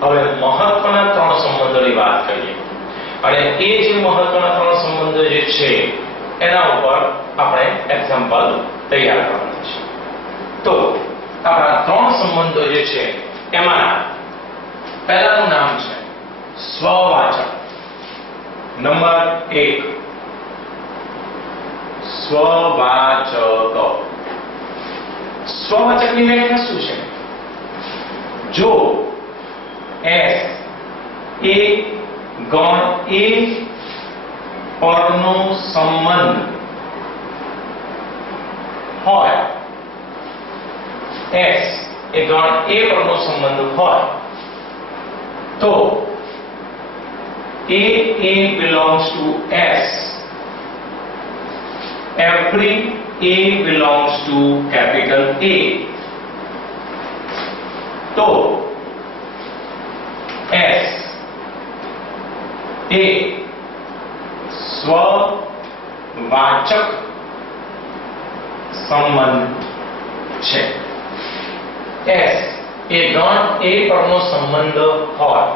હવે મહત્વના ત્રણ સંબંધોની વાત કરીએ અને એ જે મહત્વના ત્રણ સંબંધો જે છે એના ઉપર આપણે એક્ઝામ્પલ તૈયાર કરવાના છે. તો આપણા ત્રણ સંબંધો જે છે એમાં પહેલાનું નામ છે સ્વવાચક. નંબર 1 સ્વવાચક. સ્વવાચકની વ્યાખ્યા શું છે? જો S એ ગણ A પરનો સંબંધ હોય, S એ ગણ A પરનો સંબંધ હોય તો A belongs to S, every A belongs to capital A. તો S એ સ્વવાચક સંબંધ છે. S એ ગણ A પરનો સંબંધ હોય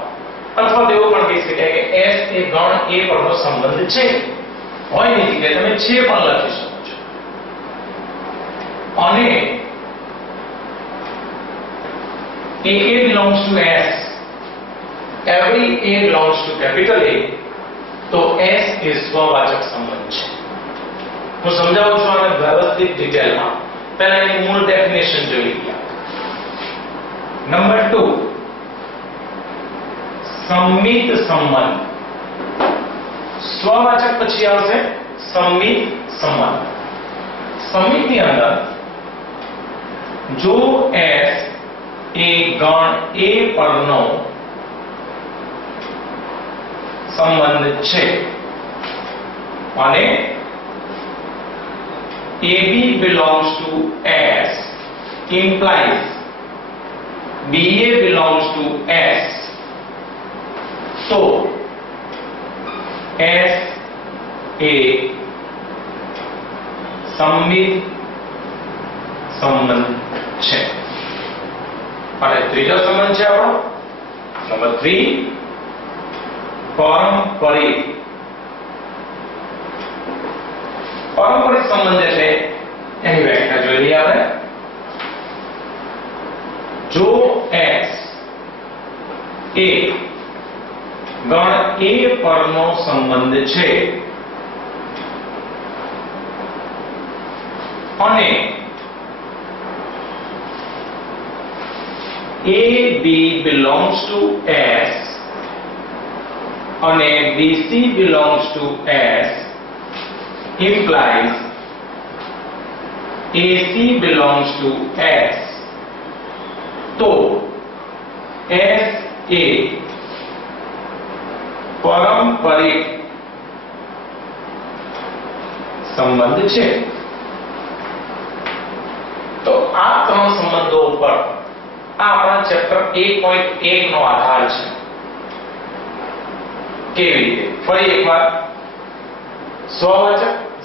અથવા તેવું પણ કહી શકાય કે S એ ગણ A પરનો સંબંધ છે. હોય ની જગ્યાએ તમે છે પણ લખી શકો છો. અને A belongs to S, every A belongs to capital A, તો S એ સ્વવાચક સંબંધ છે. હું સમજાવું છું આને વ્યવસ્થિત ડિટેલમાં. પહેલા એની મૂળ ડેફિનેશન જોઈ લઈએ. નંબર 2 સંમિત સંબંધ. સ્વવાચક પછી આવશે સંમિત સંબંધ. સંમિતની અંદર જો S એ ગણ A પરનો સંબંધ છે અને AB belongs to S implies BA belongs to S, તો S એ સંમિત સંબંધ છે. અને ત્રીજો સંબંધ છે આપણો નંબર 3 પારંપરિક. પારંપરિક સંબંધ એટલે એની વ્યાખ્યા જોઈ લઈએ આપણે. જો S એ ગણ A પરનો સંબંધ છે અને AB belongs to S અને BC belongs to S implies AC belongs to S, તો S એ પારંપરિક સંબંધ છે. તો આ ત્રણ સંબંધો ઉપર આ આપણા ચેપ્ટર 1.1 નો આધાર છે. કેવી રીતે? ફરી એકવાર સ્વવાચક,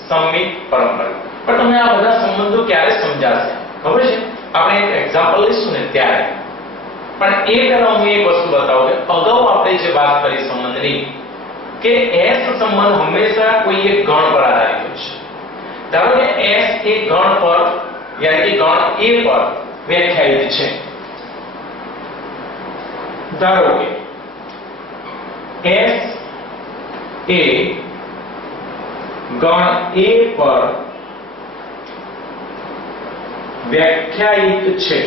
સંમિત, પારંપરિક. પણ તમને આ બધા સંબંધો ક્યારે સમજાશે ખબર છે? આપણે એક એક્ઝામ્પલ લઈશું ને ત્યારે. પણ એ પહેલા હું એક વસ્તુ બતાવું કે અગાઉ આપણે જે વાત કરી સંબંધની કે S સંબંધ હંમેશા કોઈ એક ગણ પર આધારિત હોય છે. ધારો કે S એ ગણ પર યાની કે ગણ A પર વ્યાખ્યાયિત છે. ધારો કે S એ ગણ A પર વ્યાખ્યાયિત છે.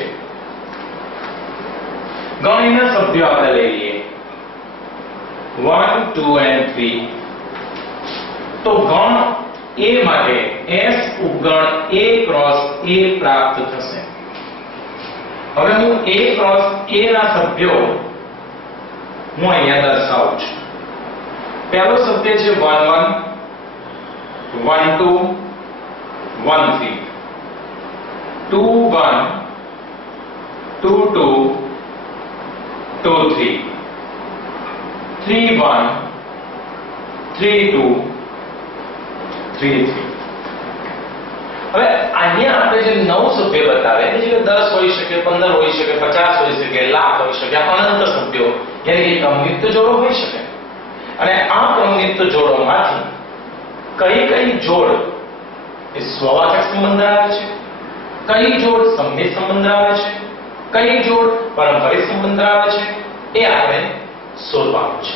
ગણના સભ્યો આપણે લઈ લઈએ 1 2 and 3. તો ગણ A માટે S ઉપગણ A ક્રોસ A પ્રાપ્ત થશે. હવે હું A ક્રોસ A ના સભ્યો હું અહીંયા દર્શાવું છું. પહેલો સભ્ય છે 1 1 1 2 1 3 2 1 2 2 2 3 3 1 3 2 3 3. હવે અહીંયા આપણે જે 9 સભ્ય બતાવે એની જગ્યાએ 10 હોઈ શકે, 15 હોઈ શકે, 50 હોઈ શકે, લાખ હોઈ શકે, અનંત સભ્યો યાની કે ક્રમયુક્ત જોડો હોઈ શકે. અને આ ક્રમયુક્ત જોડોમાંથી કઈ જોડ એ સ્વવાચક સંબંધ ધરાવે છે, કઈ જોડ સંમિત સંબંધ ધરાવે છે, કઈ જોડ પારંપરિક સંબંધ ધરાવે છે, એ આપણે શોધવાનું છે.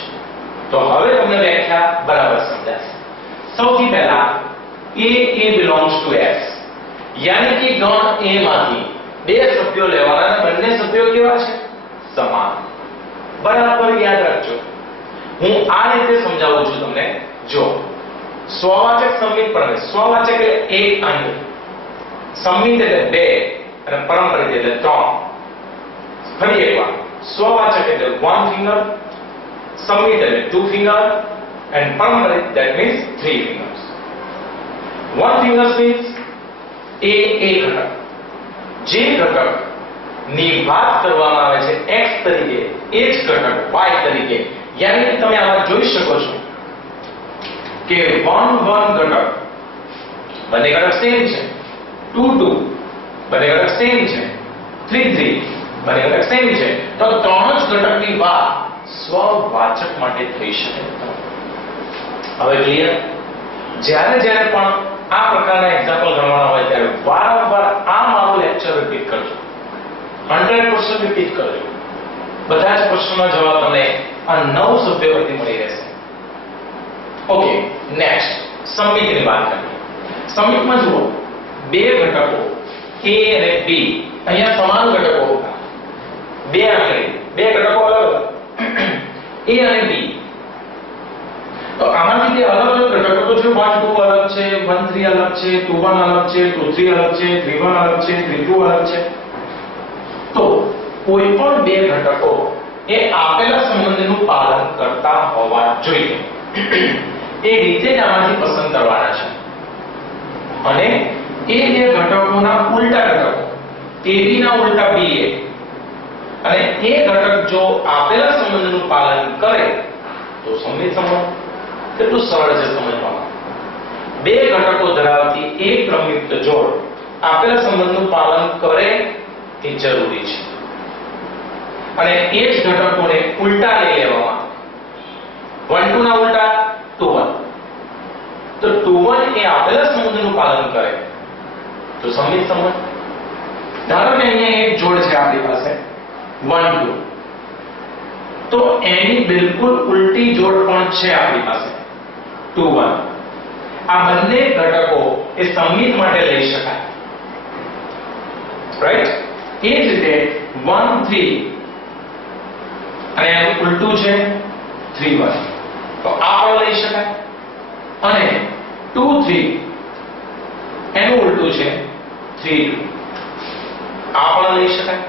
તો હવે તમને વ્યાખ્યા બરાબર સમજાશે. સૌથી પહેલા A belongs to S, યાની કે ગણ A માંથી બે સભ્યો લેવાના અને બંને સભ્યો કેવા છે? સમાન. બરાબર યાદ રાખજો. હું આ રીતે સમજાવું છું તમને. જો સ્વવાચક સંમિત પરમે, સ્વવાચક એટલે એક આંગળી, સંમિત એટલે બે અને પારંપરિક એટલે ત્રણ. ફરી એકવાર, સ્વવાચક એટલે one finger, સંમિત એટલે two finger and પારંપરિક that means three fingers. One finger means એ ઘટક, જે ઘટક ની વાત કરવામાં આવે છે x તરીકે, એ જ ઘટક y તરીકે. યાની કે તમે આમાં જોઈ શકો છો કે 1 ઘટક, બંને ઘટક સેમ છે, 2 બંને ઘટક સેમ છે, 3 બંને ઘટક સેમ છે. તો ત્રણ જ ઘટકની વાત સ્વવાચક માટે થઈ શકે. હવે ક્લિયર? જ્યારે પણ આ પ્રકારના એક્ઝામ્પલ ગણવાના હોય ત્યારે વારંવાર આ મારું લેક્ચર રિપીટ કરજો, 100% રિપીટ કરજો. બધા જ પ્રશ્નોના જવાબ તમને આ 9 સભ્ય પરથી મળી રહેશે. ઓકે, નેક્સ્ટ સંમિતની વાત કરીએ. સંમિતમાં જુઓ, બે ઘટકો A અને B, અહીંયા સમાન ઘટકો હતા, બે આંગળી, બે ઘટકો અલગ અલગ A અને B. તો આમાંથી જે અલગ અલગ ઘટકો તો જો 1 2 અલગ છે, 1 3 અલગ છે, 2 1 અલગ છે, 2 3 અલગ છે, 3 1 અલગ છે, 3 2 અલગ છે. તો કોઈ પણ બે ઘટકો એ આપેલા સંબંધનું પાલન કરતા હોવા જોઈએ. એ રીતે જ આમાંથી પસંદ કરવાના છે. અને એ બે ઘટકોના ઉલટા ઘટકો, AB ના ઉલટા BA, અને એ ઘટક જો આપેલા સંબંધનું પાલન કરે તો સંમિત સંબંધ. કેટલું સરળ છે સમજવામાં. બે ઘટકો ધરાવતી એક ક્રમયુક્ત જોડ આપેલા સંબંધનું પાલન કરે એ જરૂરી છે. અને એ જ ઘટકોને ઉલટા લઈ લેવામાં, 1 2 ના ઉલટા 2 1. તો 2 1 એ આપેલા સંબંધનું પાલન કરે તો સંમિત સંબંધ. ધારો કે અહીંયા એક જોડ છે આપણી પાસે 1 2, તો એની બિલકુલ ઉલટી જોડ પણ છે આપણી પાસે 2 1. આ બંને ઘટકો એ સંમિત માટે લઈ શકાય, રાઈટ? એ જ રીતે 1 3 અને એનું ઉલટું છે 3 1, તો આ પણ લઈ શકાય. અને 2 3 એનું ઉલટું છે 3 2, આ પણ લઈ શકાય.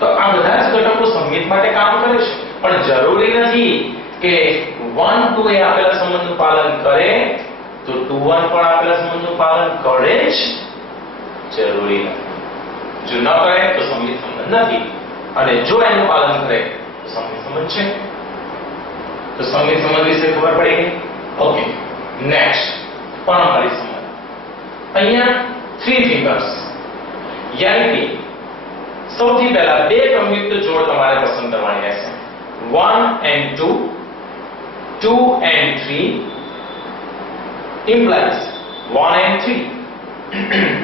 તો આ બધા જ ઘટકો સંમિત માટે કામ કરે છે, પણ જરૂરી નથી કે 1 2 એ આપેલા સંબંધનું પાલન કરે તો 2 1 પણ આપેલા સંબંધનું પાલન કરે જ જરૂરી નથી. જો ન કરે તો સંમિત સંબંધ નથી, અને જો એનું પાલન કરે તો સંમિત સંબંધ છે. તો સંમિત સંબંધ વિશે ખબર પડી ગઈ. ઓકે, નેક્સ્ટ પારંપરિક સંબંધ. અહીંયા 3 ફિંગર્સ, યાની કે સૌથી પહેલા બે ક્રમયુક્ત જોડ તમારે પસંદ કરવાની રહેશે. 1 and 2, 2 and 3 implies 1 and 3.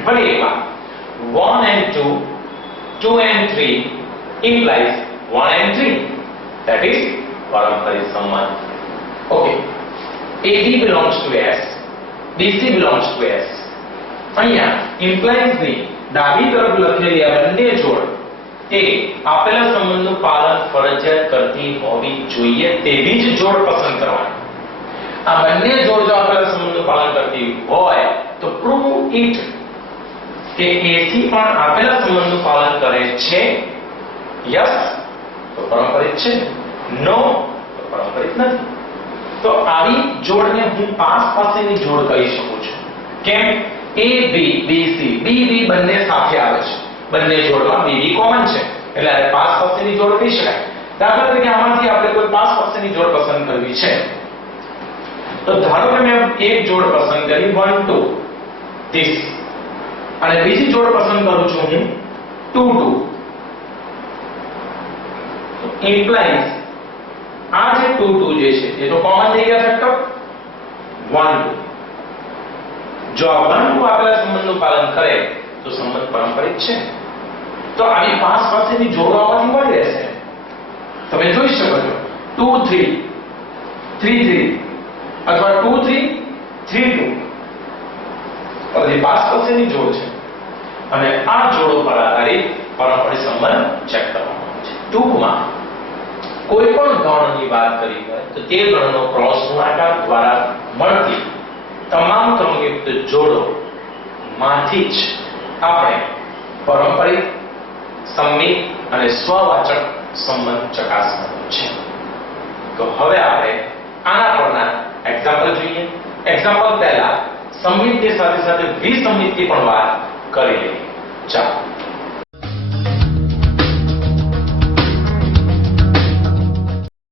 ફરી એકવાર, 1 and 2, 2 and 3 implies 1 and 3. That is પારંપરિક સંબંધ. Okay, AB belongs to S, BC belongs to S. અહીંયા implies ની ડાબી તરફ લખેલી આ બંને જોડ એ આપેલા સંબંધનું પાલન ફરજિયાત કરતી હોવી જોઈએ તેવી જ જોડ પસંદ કરવાની. આ બંને જોડ જો આપેલા સંબંધનું પાલન કરતી હોય તો પ્રૂવ ઇટ કે AC પણ આપેલા સંબંધનું પાલન કરે છે. યસ તો પારંપરિક છે, નો તો પારંપરિક નથી. તો આવી જોડને હું પાસ પાસેની જોડ કહી શકું છું. કેમ? AB BC BB બંને સાથે આવે છે, બંને જોડમાં BB કોમન છે, એટલે આ પાસ પાસેની જોડ કહી શકાય. દાખલા તરીકે આમાંથી આપણે કોઈ પાસ પાસેની જોડ પસંદ કરવી છે, તો ધારો કે મેં એક જોડ પસંદ કરી 1 2 this, અને બીજી જોડ પસંદ કરું છું હું 2 2, તો ઇમ્પ્લાઇઝ આ જે 2 2 જે છે એ તો કોમન થઈ ગયા ફેક્ટર 1 2. જો આ 1 2 આપેલા સંબંધનું પાલન કરે તો સંબંધ પારંપરિક છે. તો આવી પાસ પાસેની જોડવામાંથી મળી રહેશે. તમે જોઈ શકો છો 2 3 3 3 અથવા 2 3 3 2. બધી પાસ પાસેની જોડ છે અને આ જોડો પર આધારિત પારંપરિક સંબંધ ચેક કરવામાં આવે છે. ટૂંકમાં કોઈ પણ ગણની વાત કરી હોય તો તે ગણનો ક્રોસ ગુણાકાર દ્વારા મળતી તમામ ક્રમયુક્ત જોડો માંથી જ આપણે પારંપરિક, સંમિત અને સ્વવાચક સંબંધ ચકાસવાનો છે. તો હવે આપણે આના પરના એક્ઝામ્પલ જોઈએ. એક્ઝામ્પલ પહેલા સંમિતની સાથે સાથે વિસંમિતની પણ વાત કરી લઈએ. ચાલો